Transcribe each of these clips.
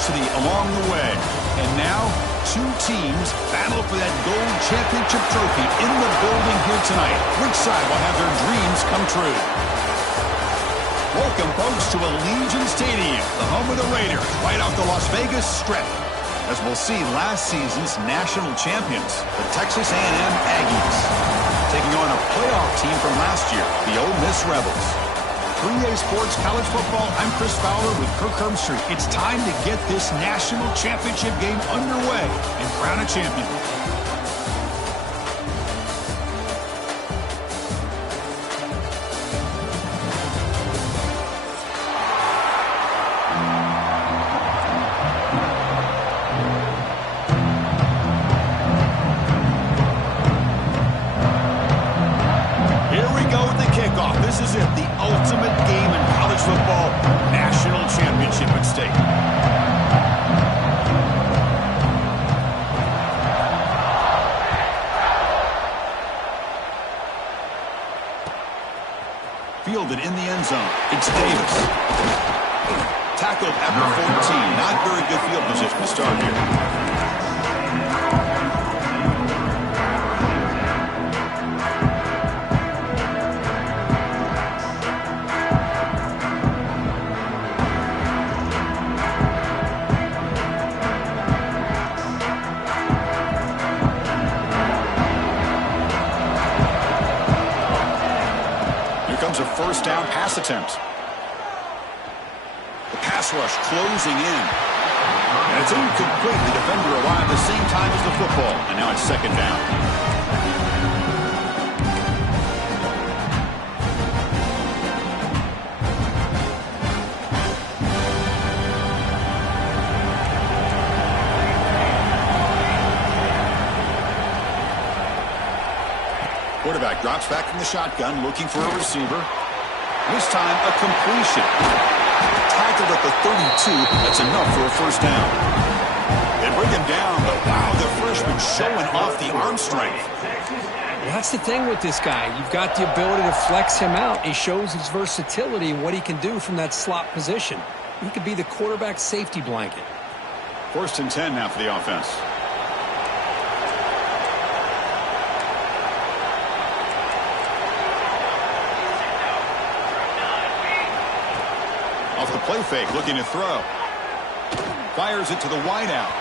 adversity along the way. And now, two teams battle for that gold championship trophy in the building here tonight. Which side will have their dreams come true? Welcome, folks, to Allegiant Stadium, the home of the Raiders, right off the Las Vegas Strip. As we'll see last season's national champions, the Texas A&M Aggies, taking on a playoff team from last year, the Ole Miss Rebels. 3A Sports College Football, I'm Chris Fowler with Kirk Herbstreit. It's time to get this national championship game underway and crown a champion. This is it, the ultimate game in college football, national championship at stake. Fielded in the end zone, it's Davis. Tackled at the 14, not very good field position to start here. A first down pass attempt. The pass rush closing in. And it's incomplete. The defender arrived at the same time as the football. And now it's second down. Quarterback drops back from the shotgun, looking for a receiver. This time, a completion. Tackled at the 32. That's enough for a first down. They bring him down, but wow, the freshman showing off the arm strength. Well, that's the thing with this guy. You've got the ability to flex him out. He shows his versatility and what he can do from that slot position. He could be the quarterback safety blanket. 1st and 10 now for the offense. Off the play fake, looking to throw. Fires it to the wideout.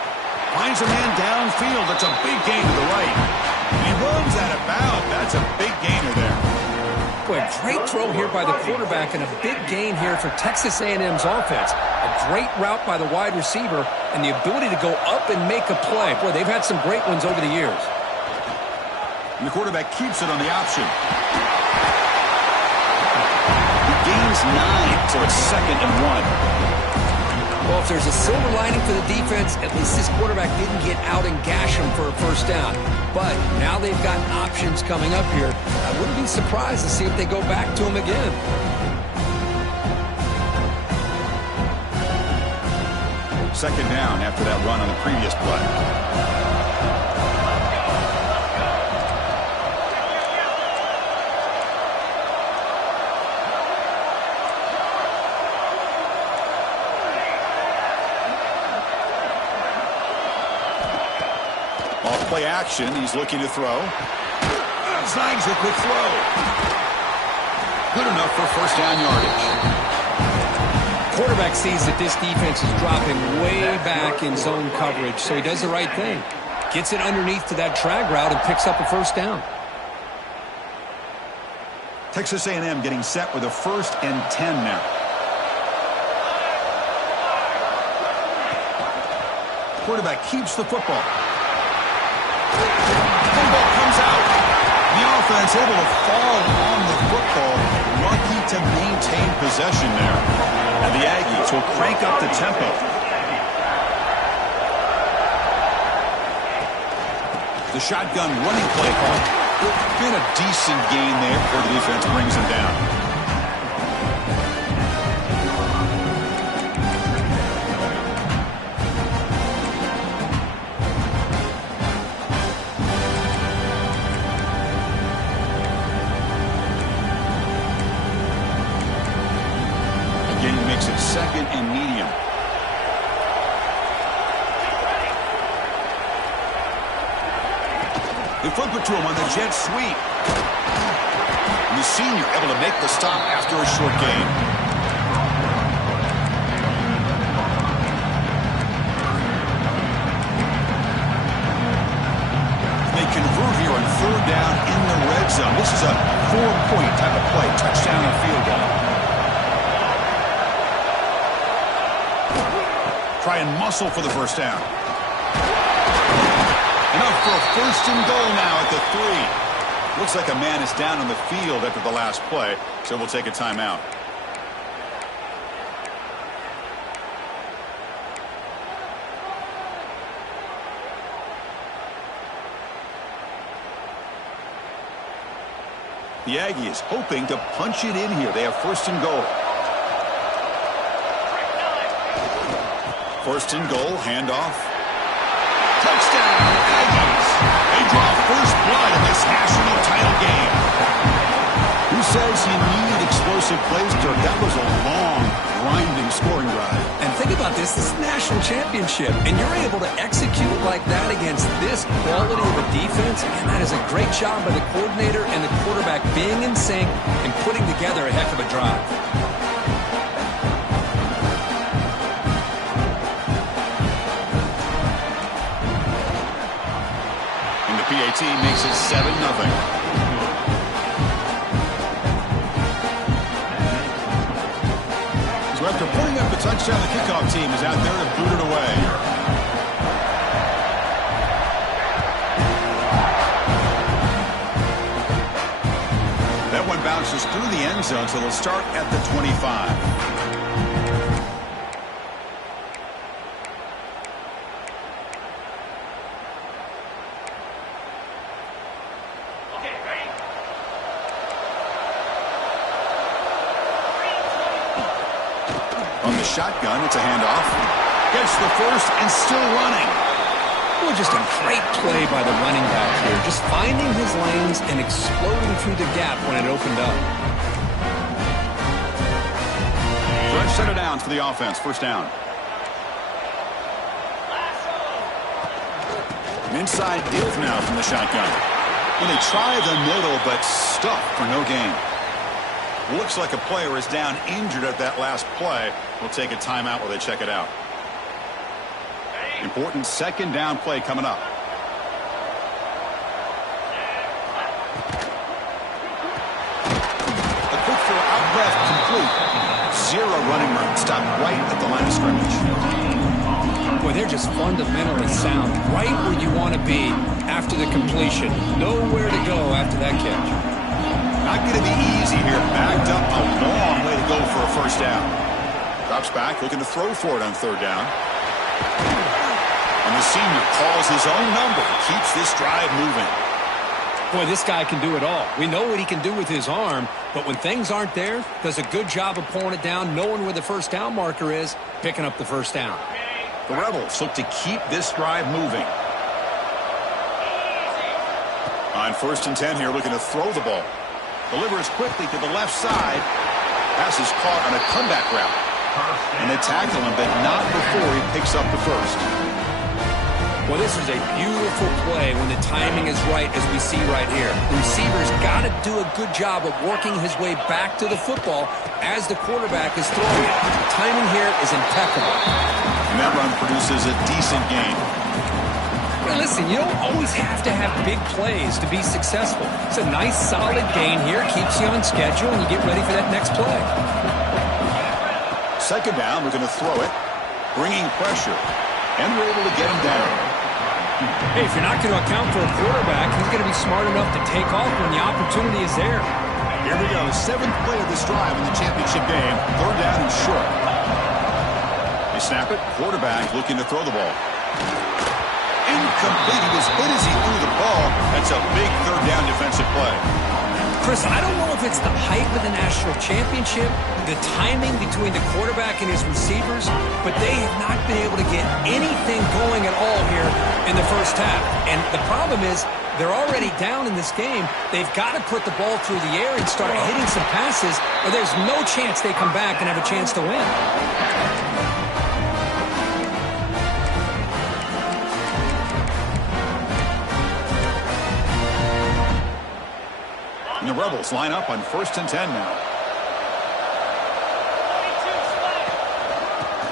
Finds a man downfield. That's a big gain to the right. He runs out of bounds. That's a big gainer there. Boy, great throw here by the quarterback and a big gain here for Texas A&M's offense. A great route by the wide receiver and the ability to go up and make a play. Boy, they've had some great ones over the years. And the quarterback keeps it on the option. Gains 9, so it's 2nd and 1. Well, if there's a silver lining for the defense, at least this quarterback didn't get out and gash him for a first down. But now they've got options coming up here. I wouldn't be surprised to see if they go back to him again. Second down after that run on the previous play. Play action. He's looking to throw. Snags a quick throw. Good enough for first down yardage. Quarterback sees that this defense is dropping way back in zone coverage, so he does the right thing. Gets it underneath to that drag route and picks up a first down. Texas A&M getting set with a 1st and 10 now. Quarterback keeps the football. Football comes out. The offense able to fall on the football. Lucky to maintain possession there. And the Aggies will crank up the tempo. The shotgun running play call. Been a decent gain there before the defense brings him down. Makes it 2nd and medium. They flip it to him on the jet sweep. And the senior able to make the stop after a short gain. They convert here on third down in the red zone. This is a 4-point type of play, touchdown or field goal. Try and muscle for the first down. Enough for a first and goal now at the 3. Looks like a man is down on the field after the last play, so we'll take a timeout. The Aggies hoping to punch it in here. They have first and goal. First and goal, handoff. Touchdown, Aggies. They draw first blood in this national title game. Who says he needed explosive plays, Dirk? That was a long, grinding scoring drive. And think about this. This is a national championship, and you're able to execute like that against this quality of a defense, and that is a great job by the coordinator and the quarterback being in sync and putting together a heck of a drive. PAT makes it 7-0. So after putting up the touchdown, the kickoff team is out there to boot it away. That one bounces through the end zone, so they'll start at the 25. Shotgun, it's a handoff. Gets the first and still running. Well, just a great play by the running back here. Just finding his lanes and exploding through the gap when it opened up. Fresh set of downs for the offense. First down. An inside deal now from the shotgun. And they try the middle, but stuffed for no gain. Looks like a player is down injured at that last play. We'll take a timeout while they check it out. Important second down play coming up. A quick throw out left complete. Zero running room. Stopped right at the line of scrimmage. Boy, they're just fundamentally sound. Right where you want to be after the completion. Nowhere to go after that catch. Not going to be easy here. Backed up a long way to go for a first down. Drops back, looking to throw for it on third down. And the senior calls his own number. Keeps this drive moving. Boy, this guy can do it all. We know what he can do with his arm, but when things aren't there, does a good job of pulling it down, knowing where the first down marker is, picking up the first down. The Rebels look to keep this drive moving. On first and 10 here, looking to throw the ball. Delivers quickly to the left side. Pass is caught on a comeback route. And they tackle him, but not before he picks up the first. Well, this is a beautiful play when the timing is right, as we see right here. The receiver's got to do a good job of working his way back to the football as the quarterback is throwing it. The timing here is impeccable. And that run produces a decent gain. Well, listen, you don't always have to have big plays to be successful. It's a nice, solid gain here. Keeps you on schedule, and you get ready for that next play. Second down, we're going to throw it. Bringing pressure. And we're able to get him down. Hey, if you're not going to account for a quarterback, he's going to be smart enough to take off when the opportunity is there. Here we go. Seventh play of this drive in the championship game. Third down and short. They snap it. Quarterback looking to throw the ball. Incomplete. He was hit as he threw the ball. That's a big third down defensive play. Chris, I don't know if it's the hype of the national championship, the timing between the quarterback and his receivers, but they have not been able to get anything going at all here in the first half. And the problem is they're already down in this game. They've got to put the ball through the air and start hitting some passes, or there's no chance they come back and have a chance to win. Rebels line up on 1st and 10 now.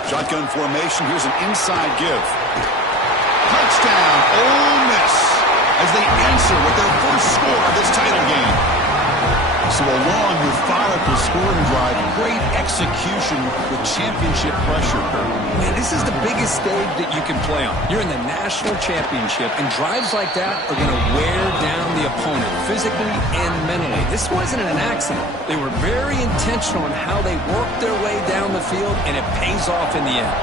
Shotgun formation. Here's an inside give. Touchdown, Ole Miss, as they answer with their first score of this title game. So a long, methodical scoring drive. Great execution with championship pressure. Man, this is the biggest stage that you can play on. You're in the national championship, and drives like that are going to wear down the opponent physically and mentally. This wasn't an accident. They were very intentional in how they worked their way down the field, and it pays off in the end.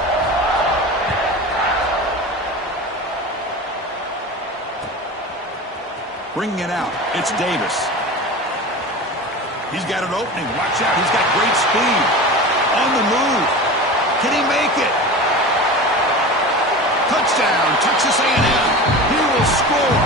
Bringing it out, it's Davis. He's got an opening. Watch out. He's got great speed. On the move. Can he make it? Touchdown, Texas A&M. He will score.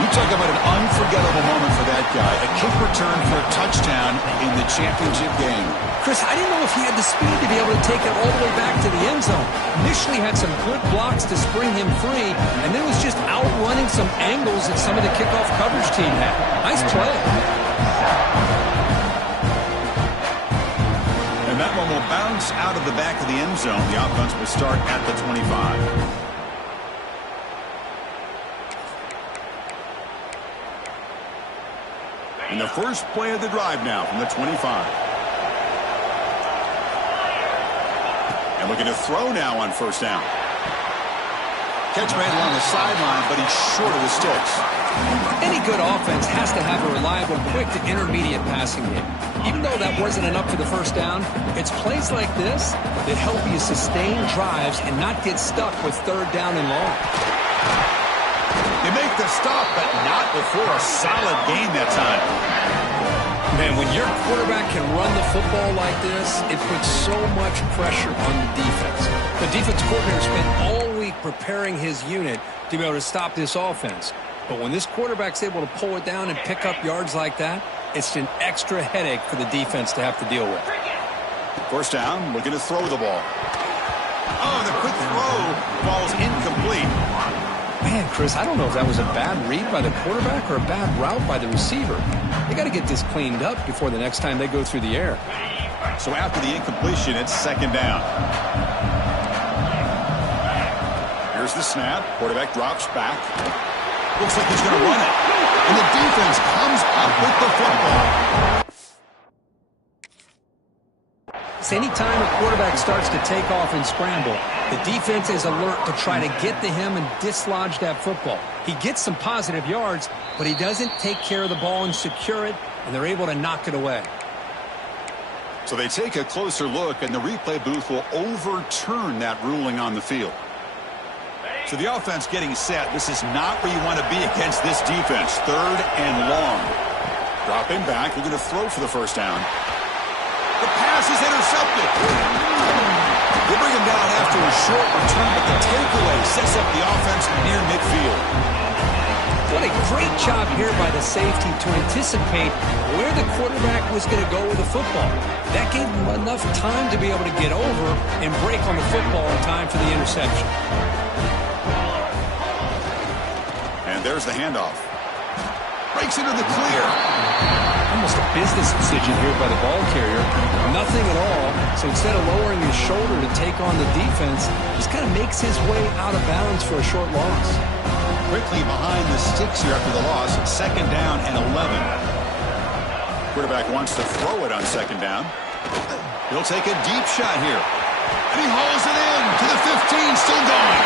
You talk about an unforgettable moment for that guy. A kick return for a touchdown in the championship game. Chris, I didn't know if he had the speed to be able to take it all the way back to the end zone. Initially had some good blocks to spring him free, and then was just outrunning some angles that some of the kickoff coverage team had. Nice play. And that one will bounce out of the back of the end zone. The offense will start at the 25. And the first play of the drive now from the 25. And looking to throw now on 1st down. Catch made along the sideline, but he's short of the sticks. Any good offense has to have a reliable, quick to intermediate passing game. Even though that wasn't enough for the 1st down, it's plays like this that help you sustain drives and not get stuck with 3rd down and long. They make the stop, but not before a solid gain that time. Man, when your quarterback can run the football like this, it puts so much pressure on the defense. The defense coordinator spent all week preparing his unit to be able to stop this offense. But when this quarterback's able to pull it down and pick up yards like that, it's an extra headache for the defense to have to deal with. 1st down, looking to throw the ball. Oh, the quick throw falls incomplete. Man, Chris, I don't know if that was a bad read by the quarterback or a bad route by the receiver. They got to get this cleaned up before the next time they go through the air. So after the incompletion, it's 2nd down. Here's the snap. Quarterback drops back. Looks like he's going to run it. And the defense comes up with the football. So anytime a quarterback starts to take off and scramble, the defense is alert to try to get to him and dislodge that football. He gets some positive yards, but he doesn't take care of the ball and secure it, and they're able to knock it away. So they take a closer look, and the replay booth will overturn that ruling on the field. So the offense getting set. This is not where you want to be against this defense. 3rd and long. Dropping back. We're going to throw for the 1st down. The pass is intercepted. They bring him down after a short return, but the takeaway sets up the offense near midfield. What a great job here by the safety to anticipate where the quarterback was going to go with the football. That gave him enough time to be able to get over and break on the football in time for the interception. And there's the handoff. Breaks into the clear. Almost a business decision here by the ball carrier. Nothing at all. So instead of lowering his shoulder to take on the defense, just kind of makes his way out of bounds for a short loss. Quickly behind the sticks here after the loss. 2nd down and 11. Quarterback wants to throw it on 2nd down. He'll take a deep shot here. And he hauls it in to the 15, still going.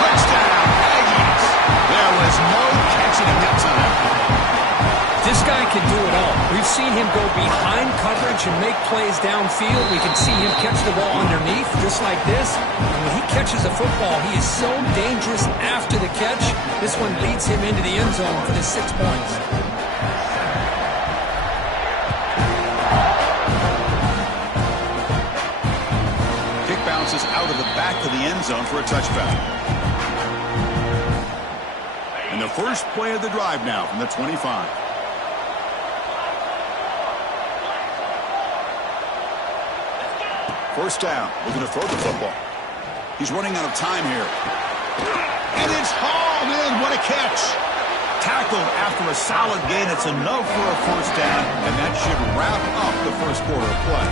Touchdown, Aggies. There was no catching him that time. This guy can do it all. We've seen him go behind coverage and make plays downfield. We can see him catch the ball underneath, just like this. And when he catches a football, he is so dangerous after the catch. This one leads him into the end zone for the 6 points. Kick bounces out of the back of the end zone for a touchback. And the first play of the drive now from the 25. 1st down. Looking to throw the football. He's running out of time here. And it's hauled in. What a catch. tackled after a solid gain. It's enough for a first down, and that should wrap up the first quarter of play.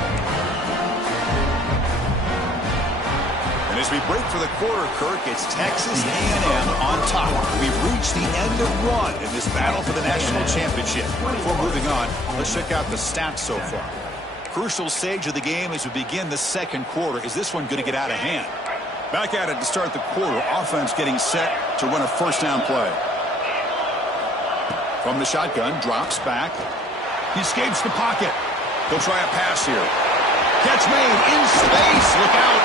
And as we break for the quarter, Kirk, it's Texas A&M on top. We've reached the end of one in this battle for the national championship. Before moving on, let's check out the stats so far. Crucial stage of the game as we begin the second quarter. Is this one going to get out of hand? Back at it to start the quarter. Offense getting set to run a first down play. From the shotgun, drops back. He escapes the pocket. He'll try a pass here. Catch made in space. Look out.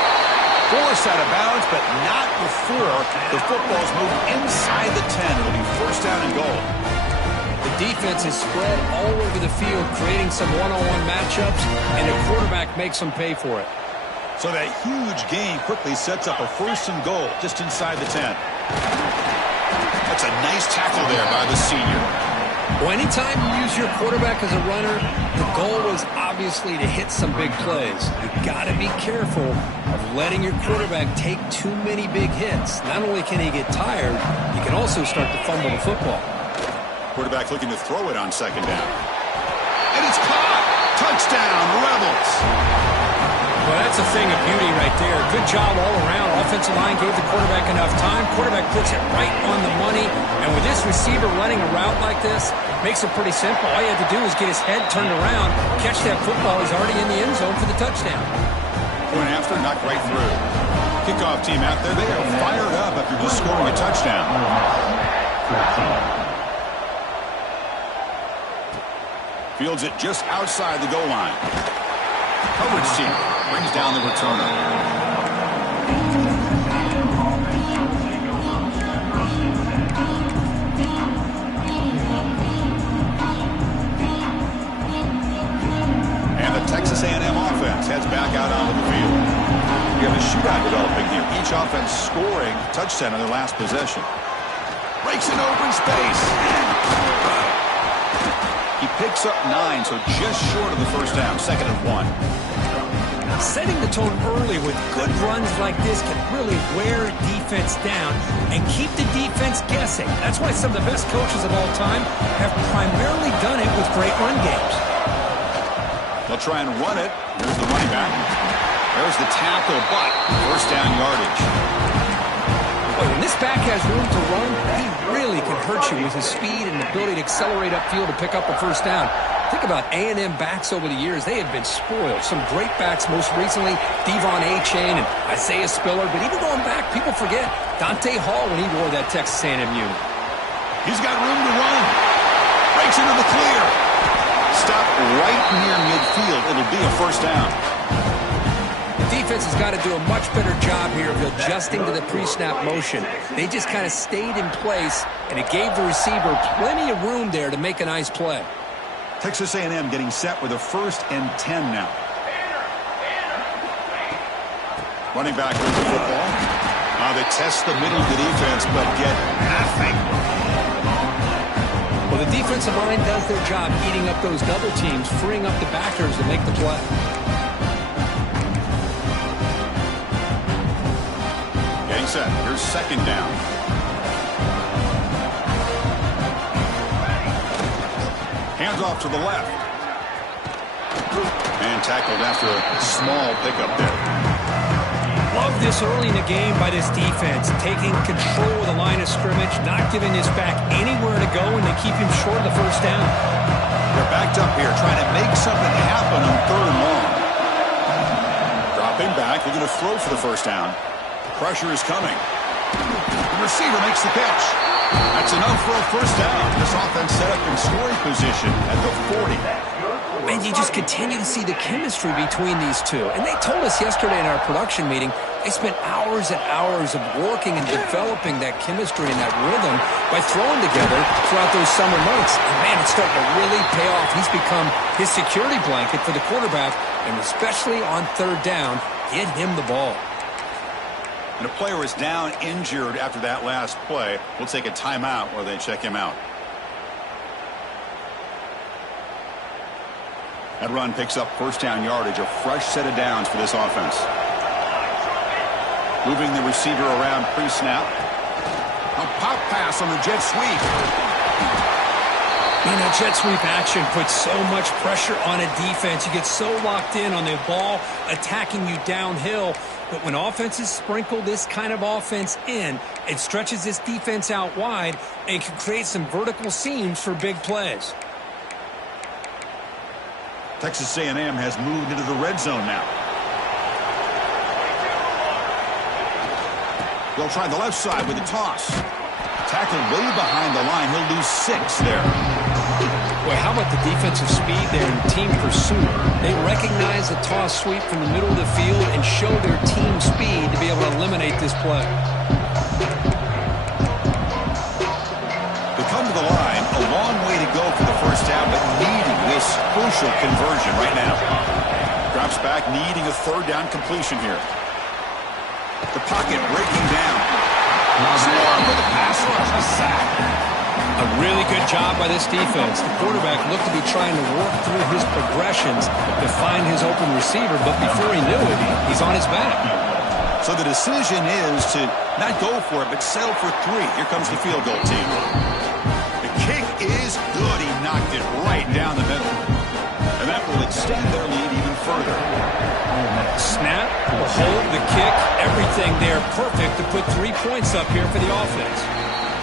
Forced out of bounds, but not before the football's moved inside the 10. It'll be first down and goal. The defense is spread all over the field, creating some one-on-one matchups, and the quarterback makes them pay for it. So that huge gain quickly sets up a first and goal just inside the 10. That's a nice tackle there by the senior. Well, anytime you use your quarterback as a runner, the goal was obviously to hit some big plays. You've got to be careful of letting your quarterback take too many big hits. Not only can he get tired, he can also start to fumble the football. Quarterback looking to throw it on second down. And it's caught! Touchdown, Rebels! Well, that's a thing of beauty right there. Good job all around. Offensive line gave the quarterback enough time. Quarterback puts it right on the money. And with this receiver running a route like this, makes it pretty simple. All you have to do is get his head turned around, catch that football. He's already in the end zone for the touchdown. Point after, knocked right through. Kickoff team out there. They are fired up after just scoring a touchdown. Fields it just outside the goal line. Coverage team brings down the returner. And the Texas A&M offense heads back out onto the field. We have a shootout developing here. Each offense scoring a touchdown in their last possession. Breaks in open space. He picks up 9, so just short of the first down, 2nd and 1. Setting the tone early with good runs like this can really wear a defense down and keep the defense guessing. That's why some of the best coaches of all time have primarily done it with great run games. They'll try and run it. Here's the running back. There's the tackle, but first down yardage. Boy, when this back has room to run, he really can hurt you with his speed and ability to accelerate upfield to pick up a first down. Think about A&M backs over the years. They have been spoiled. Some great backs, most recently Devon Achane and Isaiah Spiller. But even going back, people forget Dante Hall when he wore that Texas A&M unit. He's got room to run. Breaks into the clear. Stop right near midfield. It'll be a first down. The defense has got to do a much better job here of adjusting to the pre-snap motion. They just kind of stayed in place, and it gave the receiver plenty of room there to make a nice play. Texas A&M getting set with a 1st and 10 now. Running back with the football. They test the middle of the defense, but get nothing. Well, the defensive line does their job eating up those double teams, freeing up the backers to make the play. Getting set. Here's 2nd down. Hands off to the left. And tackled after a small pickup there. Love this early in the game by this defense, taking control of the line of scrimmage, not giving this back anywhere to go, and they keep him short of the first down. They're backed up here, trying to make something happen on 3rd and long. Dropping back, they're going to throw for the first down. Pressure is coming. The receiver makes the catch. That's enough for a first down. This offense set up in scoring position at the 40. And you just continue to see the chemistry between these two. And they told us yesterday in our production meeting, they spent hours and hours of working and developing that chemistry and that rhythm by throwing together throughout those summer months. And man, it's starting to really pay off. He's become his security blanket for the quarterback, and especially on 3rd down, get him the ball. And a player is down injured after that last play. We'll take a timeout while they check him out. That run picks up first down yardage, a fresh set of downs for this offense. Moving the receiver around pre-snap. A pop pass on the jet sweep. You know, jet sweep action puts so much pressure on a defense. You get so locked in on the ball attacking you downhill. But when offenses sprinkle this kind of offense in, it stretches this defense out wide and can create some vertical seams for big plays. Texas A&M has moved into the red zone now. They'll try the left side with a toss. Tackled way behind the line. He'll lose 6 there. Boy, how about the defensive speed there in team pursuit? They recognize the toss sweep from the middle of the field and show their team speed to be able to eliminate this play. They come to the line. A long way to go for the first down, but needing this crucial conversion right now. Drops back, needing a third down completion here. The pocket breaking down. Swarm with a pass rush, a sack. A really good job by this defense. The quarterback looked to be trying to work through his progressions to find his open receiver, but before he knew it, he's on his back. So the decision is to not go for it, but settle for 3. Here comes the field goal team. The kick is good. He knocked it right down the middle. And that will extend their lead even further. Snap, the hold, the kick, everything there perfect to put 3 points up here for the offense.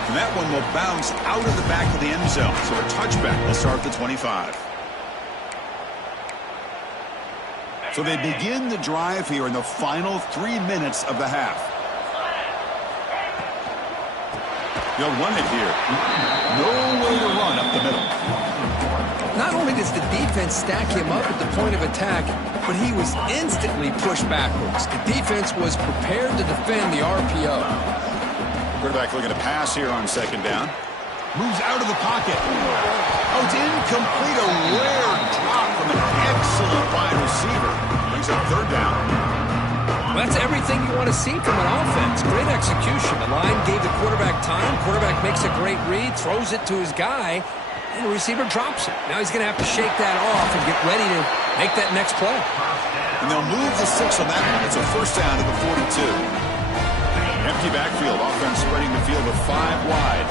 And that one will bounce out of the back of the end zone. So a touchback will start at the 25. So they begin the drive here in the final 3 minutes of the half. They'll run it here. No way to run up the middle. Not only does the defense stack him up at the point of attack, but he was instantly pushed backwards. The defense was prepared to defend the RPO. Quarterback looking to pass here on second down. Moves out of the pocket. Oh, it's incomplete. A rare drop from an excellent wide receiver. Brings up third down. Well, that's everything you want to see from an offense. Great execution. The line gave the quarterback time. Quarterback makes a great read, throws it to his guy, and the receiver drops it. Now he's going to have to shake that off and get ready to make that next play. And they'll move the 6 on that one. It's a first down at the 42. Empty backfield. Offense spreading the field with 5 wide.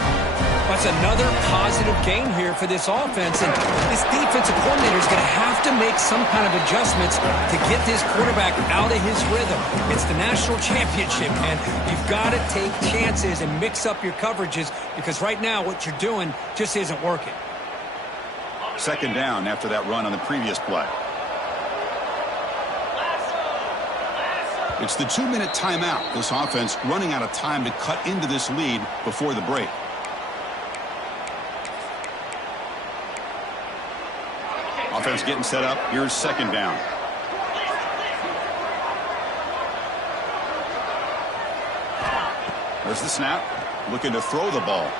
That's another positive gain here for this offense. And this defensive coordinator is going to have to make some kind of adjustments to get this quarterback out of his rhythm. It's the national championship, man. You've got to take chances and mix up your coverages because right now what you're doing just isn't working. Second down after that run on the previous play. It's the 2-minute timeout. This offense running out of time to cut into this lead before the break. Offense getting set up. Here's second down. There's the snap. Looking to throw the ball.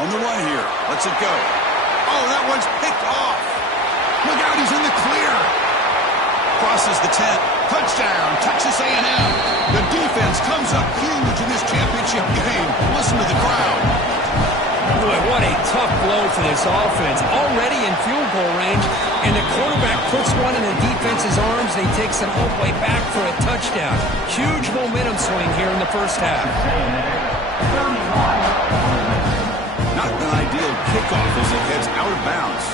On the run here. Lets it go. Oh, that one's picked off. Look out, he's in the clear. Crosses the 10. Touchdown, Texas A&M. The defense comes up huge in this championship game. Listen to the crowd. Boy, what a tough blow for this offense. Already in field goal range, and the quarterback puts one in the defense's arms, and he takes it all the way back for a touchdown. Huge momentum swing here in the first half. Not an ideal kickoff as it heads out of bounds.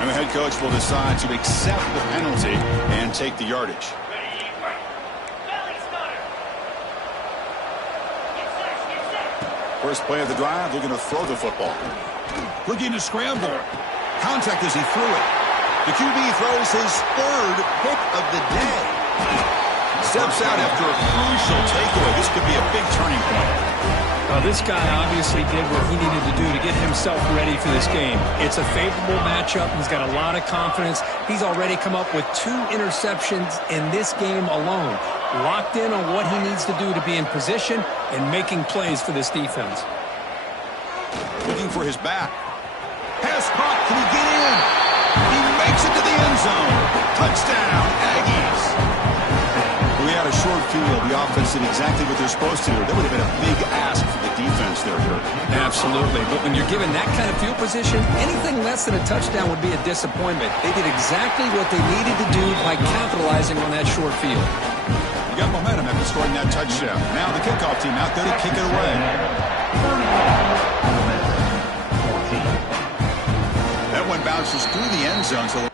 And the head coach will decide to accept the penalty and take the yardage. First play of the drive, looking to throw the football. Looking to scramble. Contact as he threw it. The QB throws his 3rd pick of the day. Steps out after a crucial takeaway. This could be a big turning point. This guy obviously did what he needed to do to get himself ready for this game. It's a favorable matchup. He's got a lot of confidence. He's already come up with 2 interceptions in this game alone. Locked in on what he needs to do to be in position and making plays for this defense. Looking for his back. Pass caught. Can he get in? He makes it to the end zone. Touchdown, Aggies. We had a short field. The offense did exactly what they're supposed to do. That would have been a big ask for the defense there, Kurt. Absolutely. But when you're given that kind of field position, anything less than a touchdown would be a disappointment. They did exactly what they needed to do by capitalizing on that short field. You got momentum after scoring that touchdown. Now the kickoff team out there to kick it away. That one bounces through the end zone. So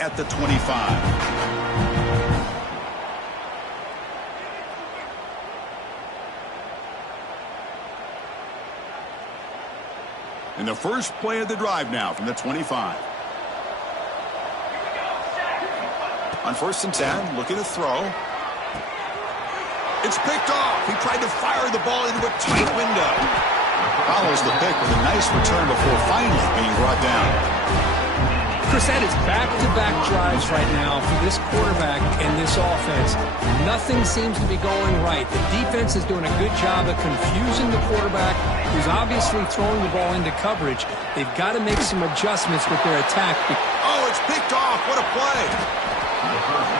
at the 25. In the first play of the drive now from the 25. On 1st and 10, looking to throw. It's picked off. He tried to fire the ball into a tight window. Follows the pick with a nice return before finally being brought down. Chris, that is back-to-back drives right now for this quarterback and this offense. Nothing seems to be going right. The defense is doing a good job of confusing the quarterback, who's obviously throwing the ball into coverage. They've got to make some adjustments with their attack. Oh, it's picked off. What a play.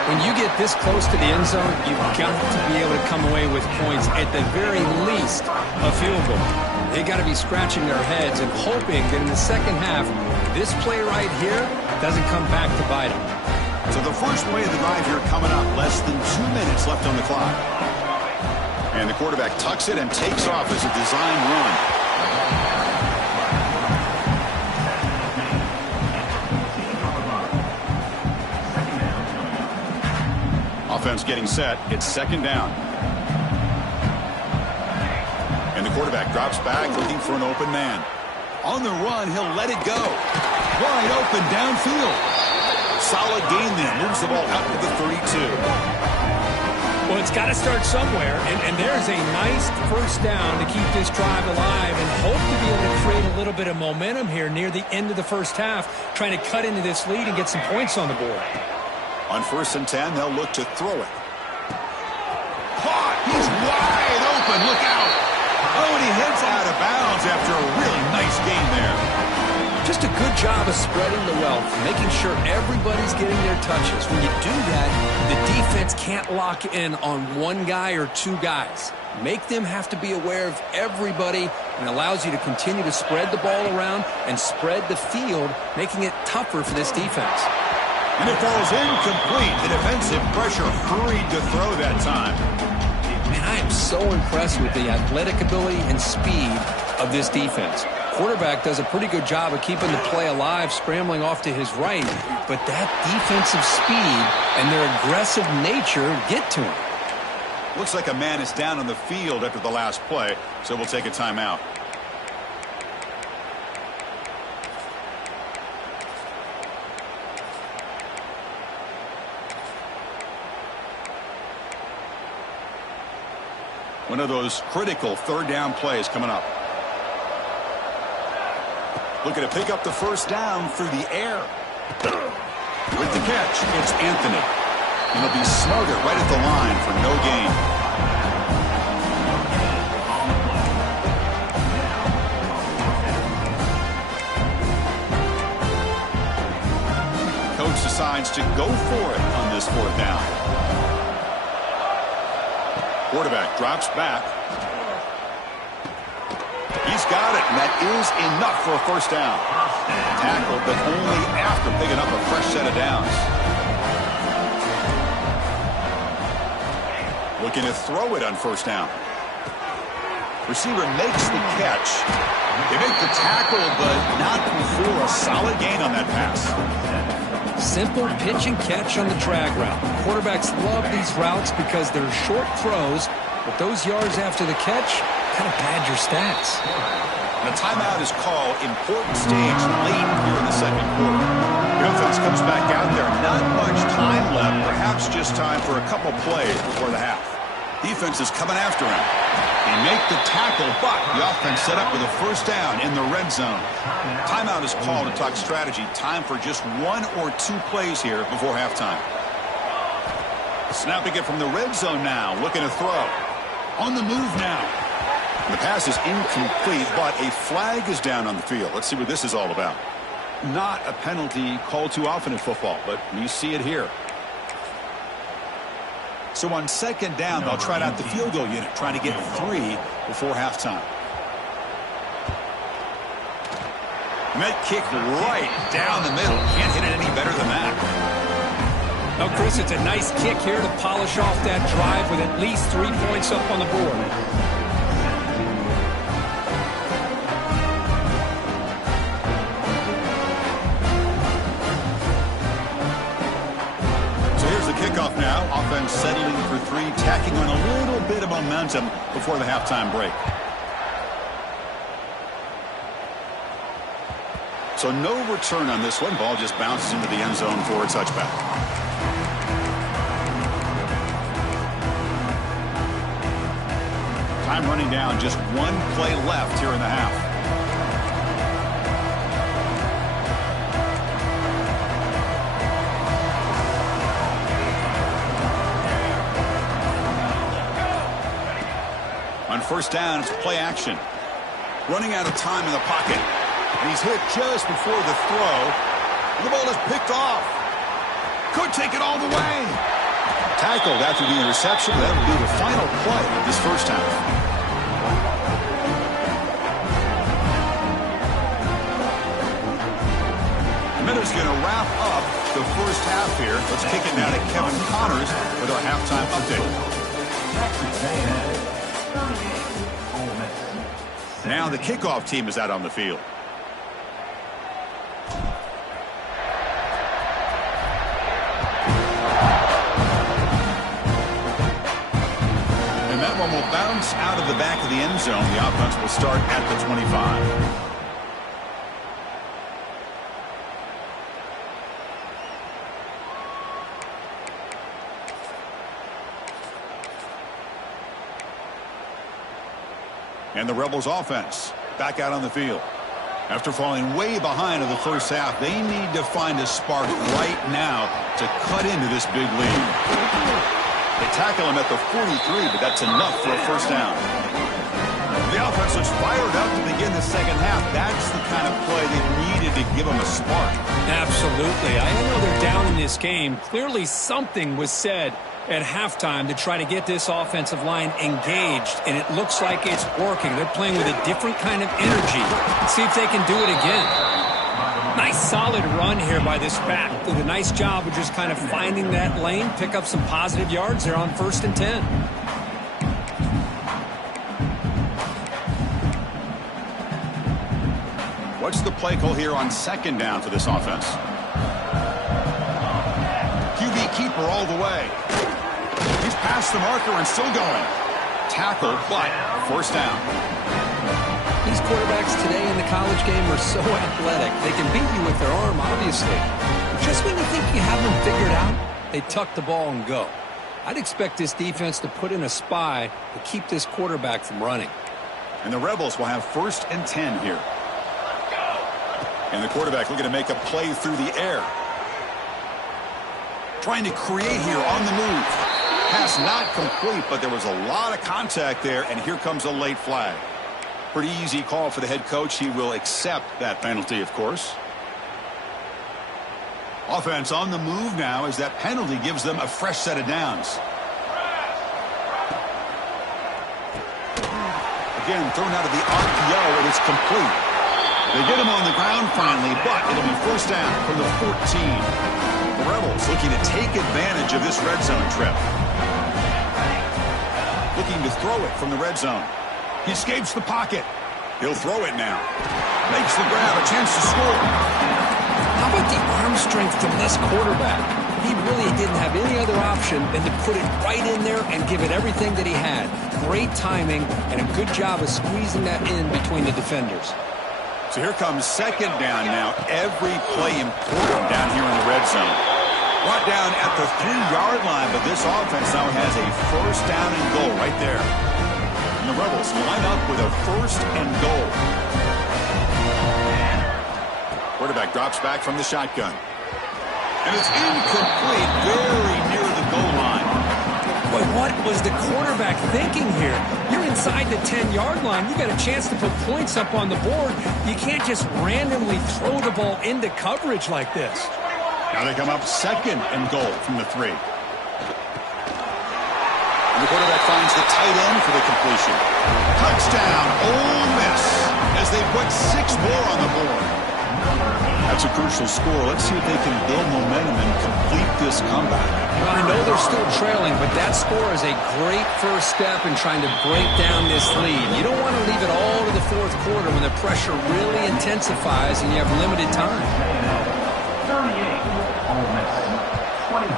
When you get this close to the end zone, you've got to be able to come away with points, at the very least, a field goal. They got to be scratching their heads and hoping that in the second half, this play right here doesn't come back to bite them. So the first play of the drive here coming up, less than 2 minutes left on the clock. And the quarterback tucks it and takes off as a design run. Offense getting set. It's 2nd down. And the quarterback drops back looking for an open man. On the run, he'll let it go. Wide open downfield. Solid gain there. Moves the ball out to the 32. Well, it's got to start somewhere, and there's a nice first down to keep this drive alive and hope to be able to create a little bit of momentum here near the end of the first half, trying to cut into this lead and get some points on the board. On 1st and 10, they'll look to throw it. Caught! He's wide open. Look out! Oh, and he heads out of bounds after a really nice gain there. Just a good job of spreading the wealth, making sure everybody's getting their touches. When you do that, the defense can't lock in on one guy or two guys. Make them have to be aware of everybody, and allows you to continue to spread the ball around and spread the field, making it tougher for this defense. And it falls incomplete. The defensive pressure hurried to throw that time. Man, I am so impressed with the athletic ability and speed of this defense. Quarterback does a pretty good job of keeping the play alive, scrambling off to his right, but that defensive speed and their aggressive nature get to him. Looks like a man is down on the field after the last play, so we'll take a timeout. One of those critical 3rd down plays coming up. Looking to pick up the first down through the air. With the catch, it's Anthony. And he'll be smothered right at the line for no gain. Coach decides to go for it on this 4th down. Quarterback drops back. He's got it, and that is enough for a first down. Tackled, but only after picking up a fresh set of downs. Looking to throw it on 1st down. Receiver makes the catch. They make the tackle, but not before a solid gain on that pass. Simple pitch and catch on the drag route. Quarterbacks love these routes because they're short throws, but those yards after the catch kind of pad your stats. And a timeout is called. Important stage late here in the 2nd quarter. The offense comes back out there. Not much time left. Perhaps just time for a couple plays before the half. Defense is coming after him. They make the tackle, but the offense set up with a first down in the red zone. Timeout is called to talk strategy. Time for just 1 or 2 plays here before halftime. Snapping it from the red zone now. Looking to throw. On the move now. The pass is incomplete, but a flag is down on the field. Let's see what this is all about. Not a penalty called too often in football, but we see it here. So on second down, they'll try out the field goal unit, trying to get 3 before halftime. And that kick right down the middle. Can't hit it any better than that. Now, Chris, it's a nice kick here to polish off that drive with at least 3 points up on the board. Kickoff now. Offense settling for 3, tacking on a little bit of momentum before the halftime break. So no return on this one. Ball just bounces into the end zone for a touchback. Time running down. Just 1 play left here in the half. On first down, it's play action. Running out of time in the pocket. And he's hit just before the throw. And the ball is picked off. Could take it all the way. Tackled after the interception. That will be the final play of this first half. The Minutes going to wrap up the first half here. Let's kick it now to Kevin Connors with our halftime update. Now the kickoff team is out on the field. And that one will bounce out of the back of the end zone. The offense will start at the 25. And the Rebels offense back out on the field. After falling way behind in the first half, they need to find a spark right now to cut into this big lead. They tackle him at the 43, but that's enough for a first down. The offense looks fired up to begin the second half. That's the kind of play they needed to give them a spark. Absolutely. I know they're down in this game. Clearly something was said at halftime to try to get this offensive line engaged, and it looks like it's working. They're playing with a different kind of energy. Let's see if they can do it again. Nice solid run here by this back. Did a nice job of just kind of finding that lane, pick up some positive yards there on 1st and 10. What's the play call here on second down for this offense? QB keeper all the way. He's past the marker and still going. Tackled, but first down. These quarterbacks today in the college game are so athletic. They can beat you with their arm, obviously. But just when you think you have them figured out, they tuck the ball and go. I'd expect this defense to put in a spy to keep this quarterback from running. And the Rebels will have 1st and 10 here. And the quarterback looking to make a play through the air. Trying to create here on the move. Pass not complete, but there was a lot of contact there, and here comes a late flag. Pretty easy call for the head coach. He will accept that penalty, of course. Offense on the move now as that penalty gives them a fresh set of downs. Again, thrown out of the RPO, and it's complete. They get him on the ground finally, but it'll be first down from the 14. The Rebels looking to take advantage of this red zone trip. Looking to throw it from the red zone. He escapes the pocket. He'll throw it now. Makes the grab, a chance to score. How about the arm strength from this quarterback? He really didn't have any other option than to put it right in there and give it everything that he had. Great timing and a good job of squeezing that in between the defenders. So here comes second down now. Every play important down here in the red zone. Brought down at the 3-yard line, but this offense now has a first down and goal right there. And the Rebels line up with a first and goal. Quarterback drops back from the shotgun. And it's incomplete, very near the goal line. Boy, what was the quarterback thinking here? You're inside the 10-yard line. You got a chance to put points up on the board. You can't just randomly throw the ball into coverage like this. Now they come up second and goal from the 3. And the quarterback finds the tight end for the completion. Touchdown, Ole Miss, as they put 6 more on the board. That's a crucial score. Let's see if they can build momentum and complete this comeback. Well, I know they're still trailing, but that score is a great first step in trying to break down this lead. You don't want to leave it all to the fourth quarter when the pressure really intensifies and you have limited time. 38, Ole Miss, 24.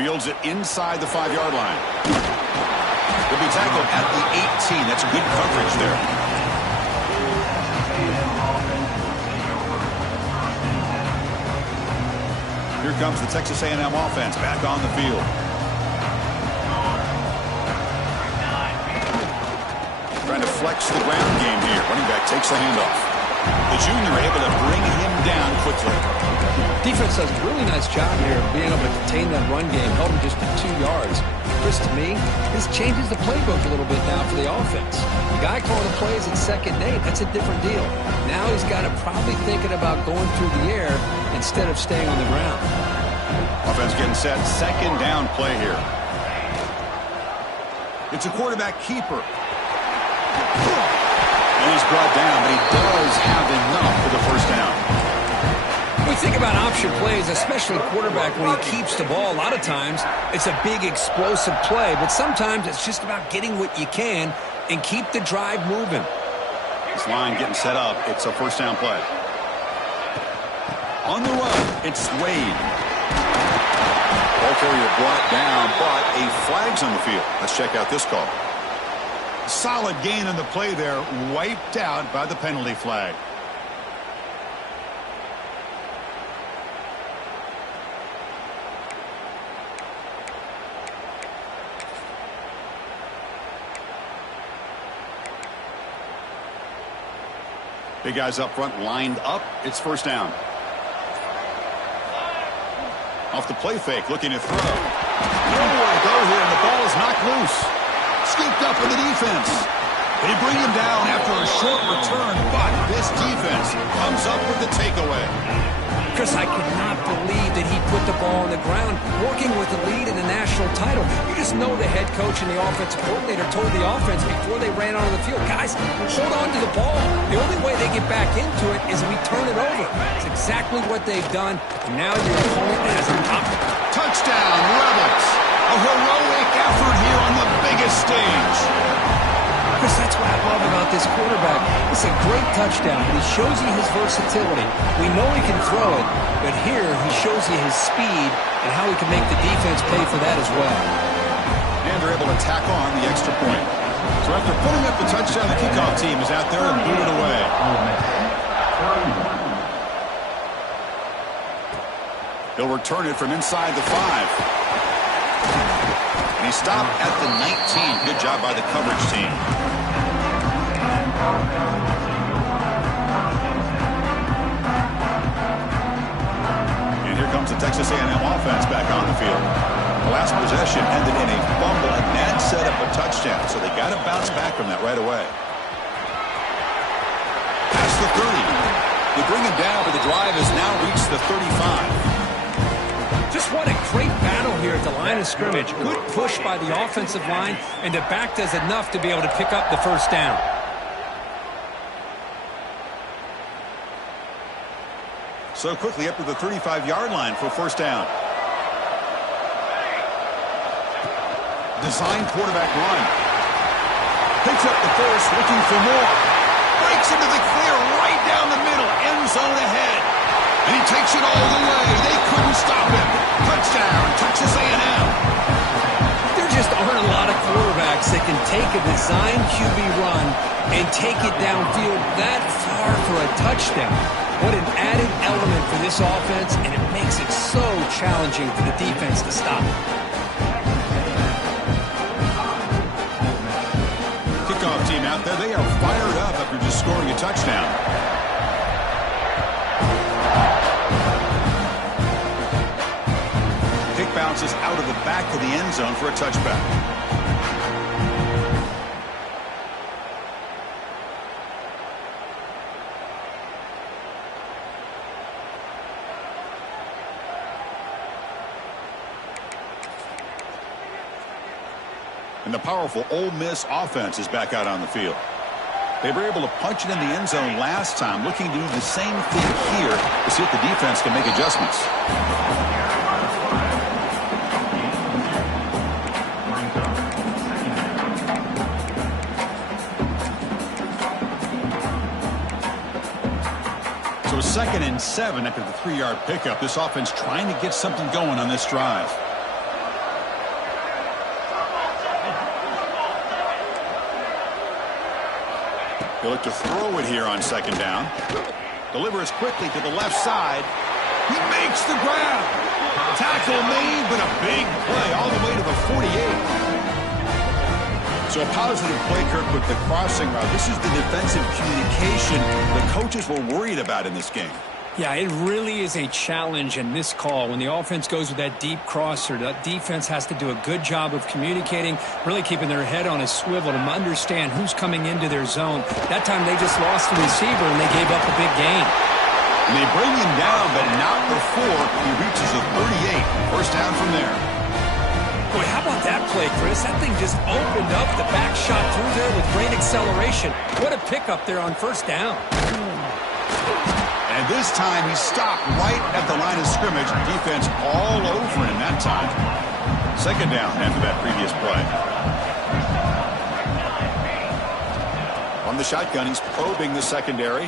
Fields it inside the 5-yard line. Will be tackled at the 18. That's good coverage there. Here comes the Texas A&M offense back on the field. Trying to flex the ground game here. Running back takes the handoff. The junior able to bring him down quickly. Defense does a really nice job here of being able to contain that run game, held him just to 2 yards. Chris, to me, this changes the playbook a little bit now for the offense. The guy calling the plays at 2nd and 8, that's a different deal. Now he's got to probably thinking about going through the air instead of staying on the ground. Offense getting set. 2nd down play here. It's a quarterback keeper. And he's brought down, but he does have enough for the first down. When we think about option plays, especially quarterback, when he keeps the ball, a lot of times it's a big explosive play, but sometimes it's just about getting what you can and keep the drive moving. This line getting set up. It's a first down play. On the run, it's Wade. Ball carrier brought down, but a flag's on the field. Let's check out this call. Solid gain on the play there, wiped out by the penalty flag. Big guys up front lined up. It's first down. Off the play fake, looking to throw. Nowhere to go here, and the ball is knocked loose. Scooped up with the defense. They bring him down after a short return, but this defense comes up with the takeaway. Chris, I could not believe that he put the ball on the ground, working with the lead in the national title. You just know the head coach and the offensive coordinator told the offense before they ran onto the field, guys, hold on to the ball. The only way they get back into it is we turn it over. It's exactly what they've done, and now your opponent has an opportunity. Touchdown, Rebels. A heroic effort here on the biggest stage. Chris, that's what I love about this quarterback. It's a great touchdown, but he shows you his versatility. We know he can throw it, but here he shows you his speed and how he can make the defense pay for that as well. And they're able to tack on the extra point. So after putting up the touchdown, the kickoff team is out there and blew it away. He'll return it from inside the 5. And he stopped at the 19. Good job by the coverage team. And here comes the Texas A&M offense back on the field. The last possession ended in a fumble, and that set up a touchdown. So they got to bounce back from that right away. Past the 30. They bring him down, but the drive has now reached the 35. Just what a great battle here at the line of scrimmage. Good push by the offensive line, and the back does enough to be able to pick up the first down. So quickly up to the 35-yard line for first down. Design quarterback run. Picks up the first, looking for more. Breaks into the clear right down the middle. End zone ahead. And he takes it all the way. They couldn't stop him. Touchdown, Texas A&M. There just aren't a lot of quarterbacks that can take a design QB run and take it downfield that far for a touchdown. What an added element for this offense, and it makes it so challenging for the defense to stop. Kickoff team out there, they are fired up after just scoring a touchdown. bounces out of the back of the end zone for a touchback. And the powerful Ole Miss offense is back out on the field. They were able to punch it in the end zone last time, looking to do the same thing here to see if the defense can make adjustments. So 2nd and 7 after the 3-yard pickup. This offense trying to get something going on this drive. They look to throw it here on 2nd down. Delivers quickly to the left side. He makes the grab. Tackle made, but a big play all the way to the 48. So a positive play, Kirk, with the crossing route. This is the defensive communication the coaches were worried about in this game. Yeah, it really is a challenge in this call. When the offense goes with that deep crosser, that defense has to do a good job of communicating, really keeping their head on a swivel to understand who's coming into their zone. That time they just lost the receiver and they gave up a big gain. And they bring him down, but not before he reaches the 38. First down from there. Boy, how about that play, Chris? That thing just opened up the back shot through there with great acceleration. What a pickup there on first down. And this time he stopped right at the line of scrimmage. Defense all over him that time. 2nd down after that previous play. On the shotgun, he's probing the secondary.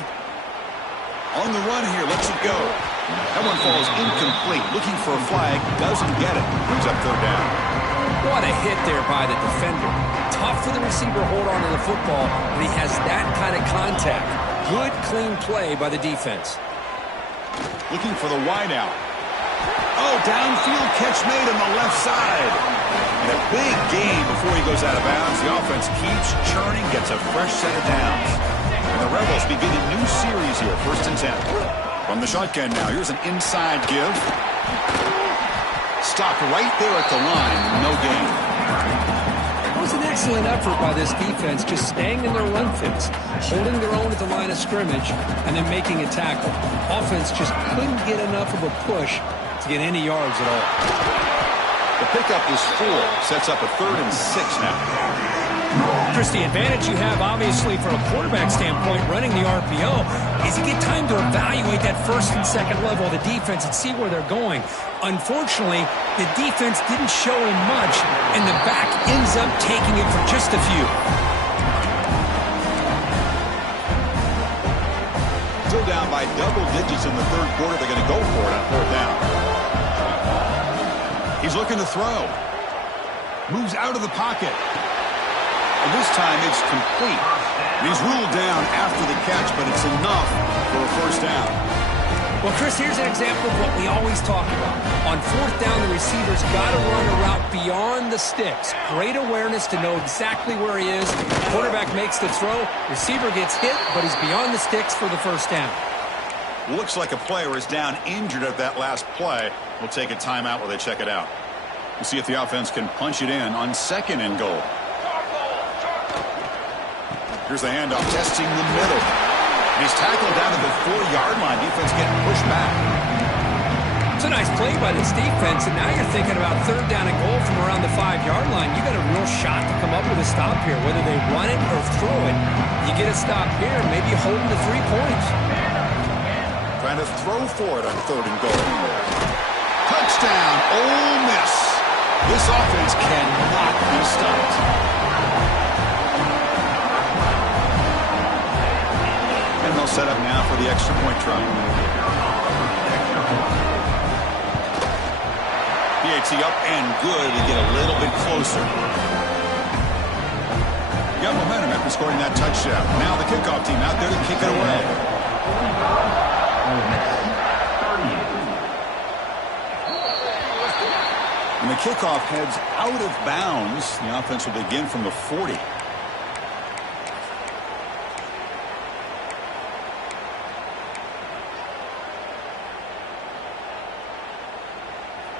On the run here, lets it go. That one falls incomplete. Looking for a flag, doesn't get it. Brings up 3rd down. What a hit there by the defender. Tough for the receiver to hold on to the football, but he has that kind of contact. Good, clean play by the defense. Looking for the wideout. Oh, downfield catch made on the left side. And a big gain before he goes out of bounds. The offense keeps churning, gets a fresh set of downs. And the Rebels begin a new series here, 1st and 10. From the shotgun now, here's an inside give. Stopped right there at the line, no gain. It was an excellent effort by this defense, just staying in their run fits, holding their own at the line of scrimmage, and then making a tackle. Offense just couldn't get enough of a push to get any yards at all. The pickup is 4, sets up a 3rd and 6 now. Chris, the advantage you have, obviously, from a quarterback standpoint, running the RPO, is you get time to evaluate that 1st and 2nd level of the defense and see where they're going. Unfortunately, the defense didn't show him much, and the back ends up taking it for just a few. Still down by double digits in the 3rd quarter. They're going to go for it on 4th down. He's looking to throw. Moves out of the pocket. And this time it's complete. And he's ruled down after the catch, but it's enough for a 1st down. Well, Chris, here's an example of what we always talk about. On 4th down, the receiver's got to run a route beyond the sticks. Great awareness to know exactly where he is. Quarterback makes the throw. Receiver gets hit, but he's beyond the sticks for the 1st down. Looks like a player is down injured at that last play. We'll take a timeout while they check it out. We'll see if the offense can punch it in on 2nd and goal. Here's the handoff, testing the middle. And he's tackled down to the 4-yard line. Defense getting pushed back. It's a nice play by this defense, and now you're thinking about 3rd down and goal from around the 5-yard line. You got a real shot to come up with a stop here, whether they run it or throw it. You get a stop here, maybe you hold them to 3 points. Trying to throw for it on 3rd and goal. Touchdown, Ole Miss. This offense cannot be stopped. And they'll set up now for the extra point try. PAT up and good to get a little bit closer. Got momentum after scoring that touchdown. Now the kickoff team out there to kick it away. And the kickoff heads out of bounds. The offense will begin from the 40.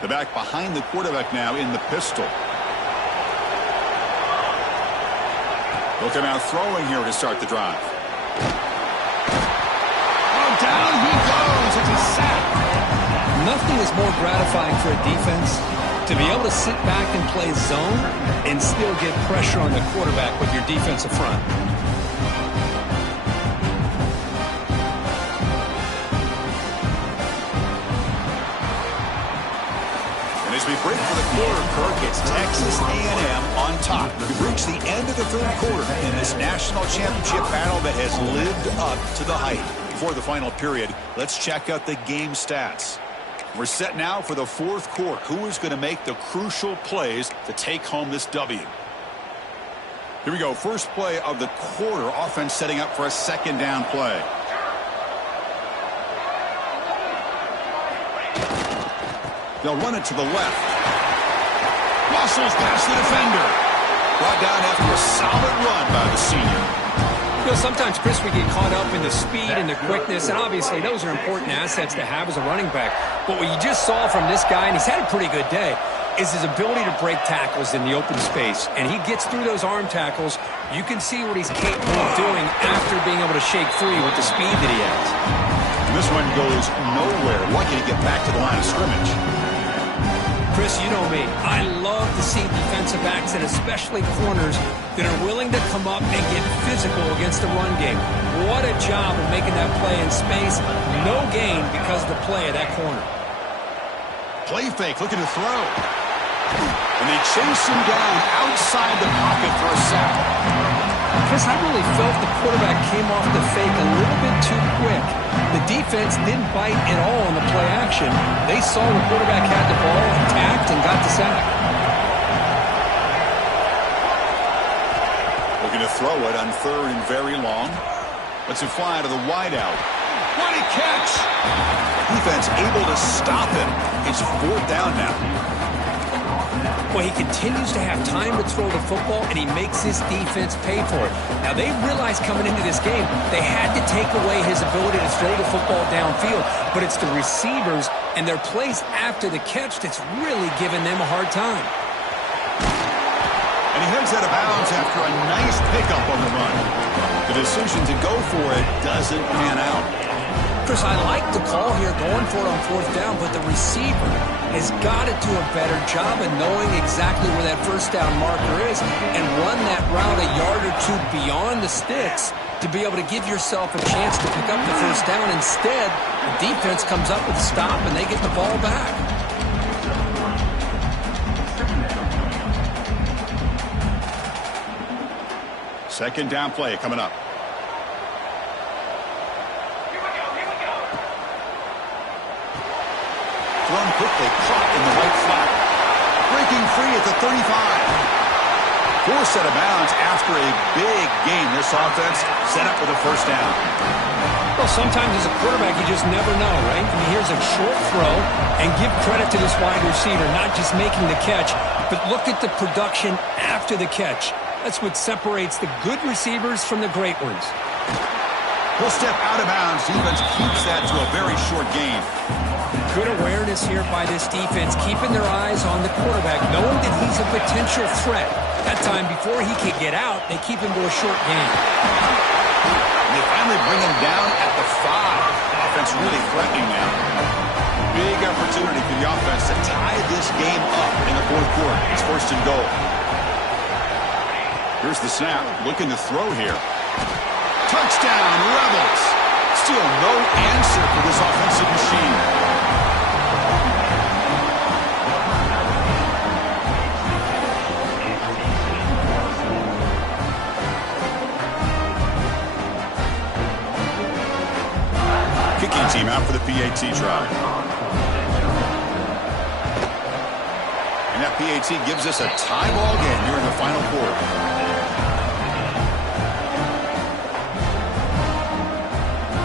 The back behind the quarterback now in the pistol. He'll come out throwing here to start the drive. Oh, down he goes. It's a sack. Nothing is more gratifying for a defense to be able to sit back and play zone and still get pressure on the quarterback with your defensive front. And as we break for the quarter, Kirk, it's Texas A&M on top. We've reached the end of the third quarter in this national championship battle that has lived up to the hype. Before the final period, let's check out the game stats. We're set now for the fourth quarter. Who is going to make the crucial plays to take home this W? Here we go. First play of the quarter. Offense setting up for a second down play. They'll run it to the left. Muscles past the defender. Brought down after a solid run by the senior. You know, sometimes, Chris, we get caught up in the speed and the quickness, and obviously those are important assets to have as a running back. But what you just saw from this guy, and he's had a pretty good day, is his ability to break tackles in the open space. And he gets through those arm tackles. You can see what he's capable of doing after being able to shake free with the speed that he has. And this one goes nowhere. Lucky to get back to the line of scrimmage. Chris, you know me. I love to see defensive backs and especially corners that are willing to come up and get physical against the run game. What a job of making that play in space. No gain because of the play of that corner. Play fake, looking to throw. And they chase him down outside the pocket for a sack. Chris, I really felt the quarterback came off the fake a little bit too quick. The defense didn't bite at all on the play action. They saw the quarterback had the ball, attacked, and got the sack. Looking to throw it on third and very long. Lets it fly to the wideout. What a catch! Defense able to stop him. It's fourth down now. Well, he continues to have time to throw the football, and he makes his defense pay for it. Now, they realized coming into this game they had to take away his ability to throw the football downfield, but it's the receivers and their plays after the catch that's really giving them a hard time. And he heads out of bounds after a nice pickup on the run. The decision to go for it doesn't pan out. Chris, I like the call here going for it on fourth down, but the receiver has got to do a better job of knowing exactly where that first down marker is and run that route a yard or two beyond the sticks to be able to give yourself a chance to pick up the first down. Instead, the defense comes up with a stop and they get the ball back. Second down play coming up. Thrown quickly, caught in the right flat. Breaking free at the 35. Forced out of bounds after a big game. This offense set up with a first down. Well, sometimes as a quarterback, you just never know, right? I mean, here's a short throw, and give credit to this wide receiver, not just making the catch, but look at the production after the catch. That's what separates the good receivers from the great ones. He'll step out of bounds. Defense keeps that to a very short gain. Good awareness here by this defense, keeping their eyes on the quarterback, knowing that he's a potential threat. That time, before he could get out, they keep him to a short gain. And they finally bring him down at the 5. Offense really threatening now. Big opportunity for the offense to tie this game up in the fourth quarter. It's first and goal. Here's the snap, looking to throw here. Touchdown, Rebels. Still no answer for this offensive machine. Kicking team out for the PAT try. And that PAT gives us a tie ball game here in the final quarter.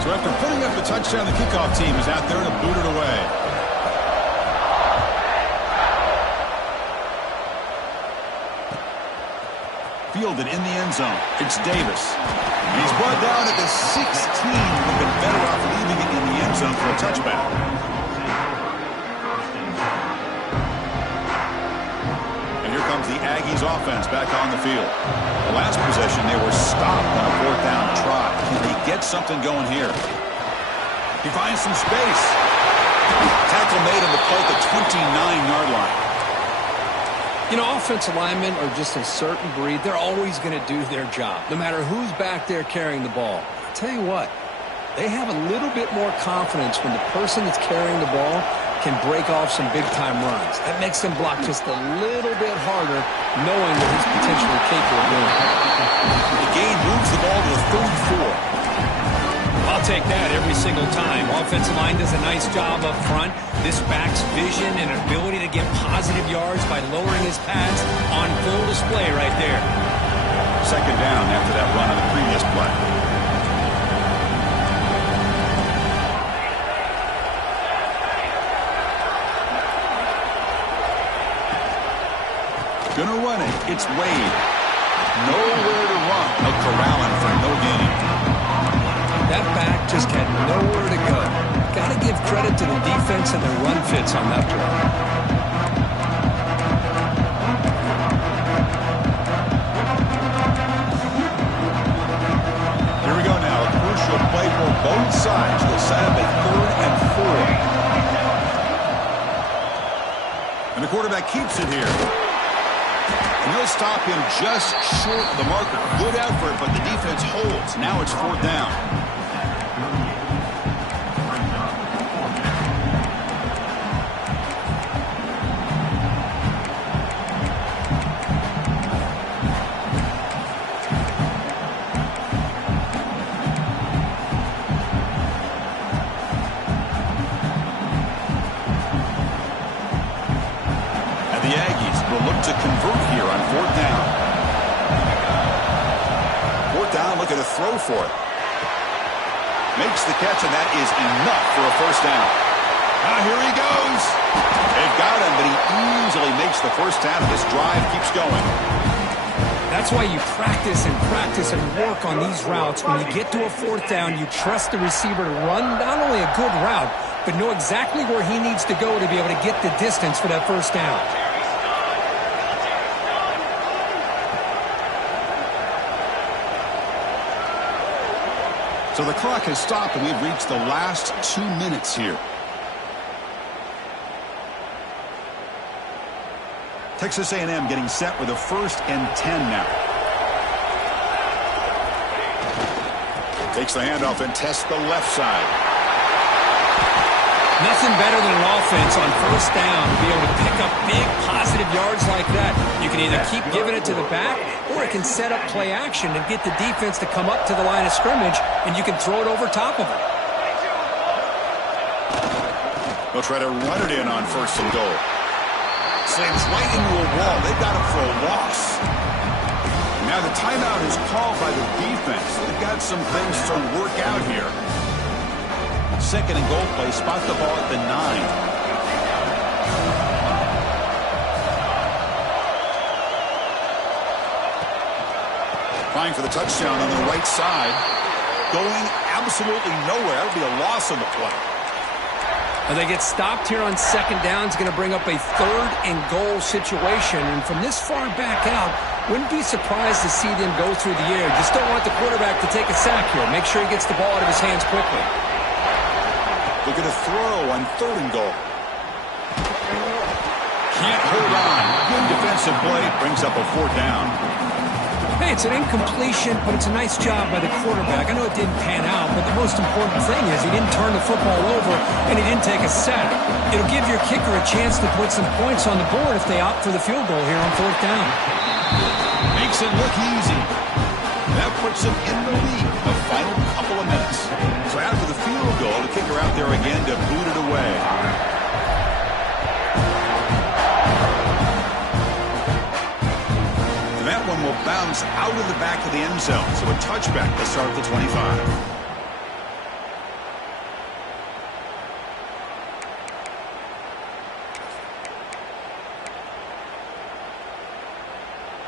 So after putting up the touchdown, the kickoff team is out there to boot it away. Fielded in the end zone. It's Davis. And he's brought down at the 16. Would have been better off leaving it in the end zone for a touchback. Aggies offense back on the field. The last possession, they were stopped on a 4th down try. Can they get something going here? He finds some space. Tackle made on the play at the 29-yard line. You know, offensive linemen are just a certain breed. They're always going to do their job, no matter who's back there carrying the ball. I'll tell you what, they have a little bit more confidence when the person that's carrying the ball can break off some big-time runs. That makes them block just a little bit harder, knowing that he's potentially capable of doing it. The gain moves the ball to the 34. I'll take that every single time. Offensive line does a nice job up front. This back's vision and ability to get positive yards by lowering his pads on full display right there. 2nd down after that run on the previous play. Gonna run it. It's Wade. Nowhere to run. A corralling for no gain. That back just had nowhere to go. Got to give credit to the defense and their run fits on that play. Here we go now. A crucial play for both sides. They'll set up at 3rd and 4. And the quarterback keeps it here. And they'll stop him just short of the marker. Good effort, but the defense holds. Now it's 4th down. The Aggies will look to convert here on 4th down. 4th down, looking to throw for it. Makes the catch, and that is enough for a 1st down. Here he goes. They've got him, but he easily makes the 1st down, and this drive keeps going. That's why you practice and work on these routes. When you get to a 4th down, you trust the receiver to run not only a good route, but know exactly where he needs to go to be able to get the distance for that 1st down. So the clock has stopped, and we've reached the last 2 minutes here. Texas A&M getting set with a 1st and 10 now. Takes the handoff and tests the left side. Nothing better than an offense on 1st down to be able to pick up big positive yards like that. You can either keep giving it to the back, or it can set up play action and get the defense to come up to the line of scrimmage, and you can throw it over top of it. They'll try to run it in on 1st and goal. Slams right into a wall. They've got it for a loss. Now the timeout is called by the defense. They've got some things to work out here. 2nd and goal play. Spot the ball at the 9. Trying for the touchdown on the right side. Going absolutely nowhere. It'll be a loss on the play. Well, they get stopped here on 2nd down. It's going to bring up a 3rd and goal situation. And from this far back out, wouldn't be surprised to see them go through the air. Just don't want the quarterback to take a sack here. Make sure he gets the ball out of his hands quickly. Looking to throw on 3rd and goal. Can't hold on. Good defensive play. Brings up a 4th down. Hey, it's an incompletion, but it's a nice job by the quarterback. I know it didn't pan out, but the most important thing is he didn't turn the football over and he didn't take a sack. It'll give your kicker a chance to put some points on the board if they opt for the field goal here on 4th down. Makes it look easy. That puts him in the lead the final couple of minutes. So after the field goal, the kicker out there again to boot it away. And that one will bounce out of the back of the end zone. So a touchback to start the 25.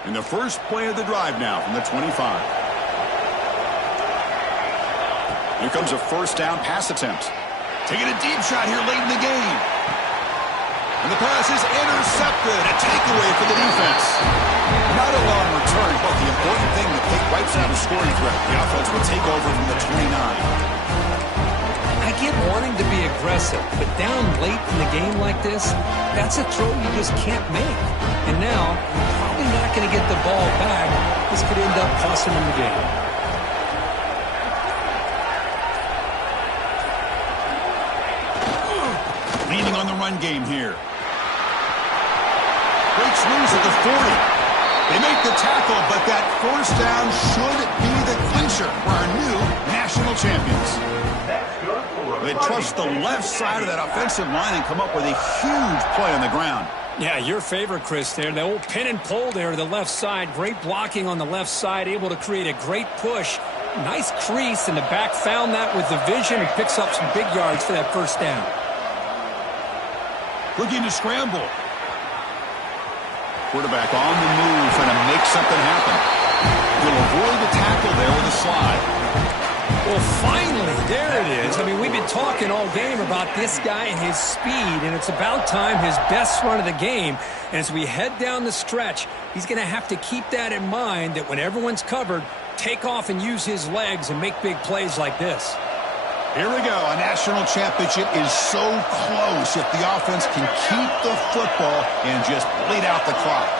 In the first play of the drive now from the 25. Here comes a 1st down pass attempt. Taking a deep shot here late in the game. And the pass is intercepted. A takeaway for the defense. Not a long return, but the important thing, the pick wipes out a scoring threat. The offense will take over from the 29. I get wanting to be aggressive, but down late in the game like this, that's a throw you just can't make. And now, probably not going to get the ball back. This could end up costing him the game. Leaning on the run game here. Breaks loose at the 40. They make the tackle, but that first down should be the clincher for our new national champions. They trust the left side of that offensive line and come up with a huge play on the ground. Yeah, your favorite, Chris, there. The old pin and pull there to the left side. Great blocking on the left side, able to create a great push. Nice crease, and the back found that with the vision and picks up some big yards for that first down. Looking to scramble. Quarterback on the move, trying to make something happen. He'll avoid the tackle there with a slide. Well, finally, there it is. I mean, we've been talking all game about this guy and his speed, and it's about time his best run of the game. And as we head down the stretch, he's going to have to keep that in mind, that when everyone's covered, take off and use his legs and make big plays like this. Here we go. A national championship is so close if the offense can keep the football and just bleed out the clock.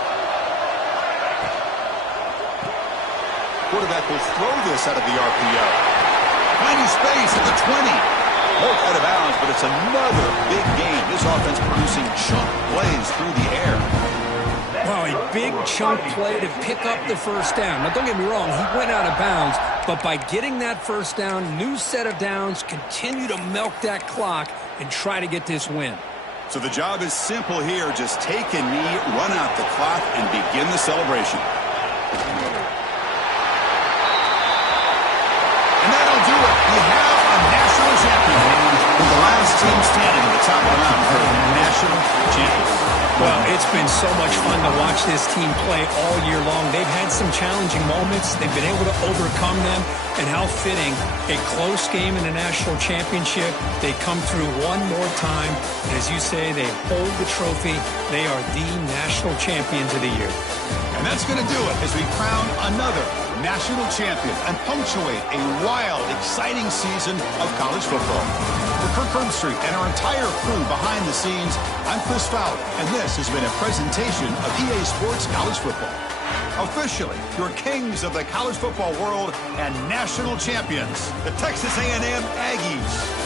Quarterback will throw this out of the RPO. Finding space at the 20. Broke out of bounds, but it's another big game. This offense producing chunk plays through the air. Wow, a big chunk play to pick up the first down. Now, don't get me wrong, he went out of bounds, but by getting that first down, new set of downs, continue to milk that clock and try to get this win. So the job is simple here. Just take a knee, run out the clock, and begin the celebration. And that'll do it. We have a national champion. With the last team standing at the top of the mountain for the national champions. Well, it's been so much fun to watch this team play all year long. They've had some challenging moments. They've been able to overcome them. And how fitting, a close game in the national championship. They come through one more time. And as you say, they hold the trophy. They are the national champions of the year. And that's going to do it as we crown another national champion and punctuate a wild, exciting season of college football. For Kirk Herbstreit and our entire crew behind the scenes, I'm Chris Fowler, and this has been a presentation of EA Sports College Football. Officially, your kings of the college football world and national champions, the Texas A&M Aggies.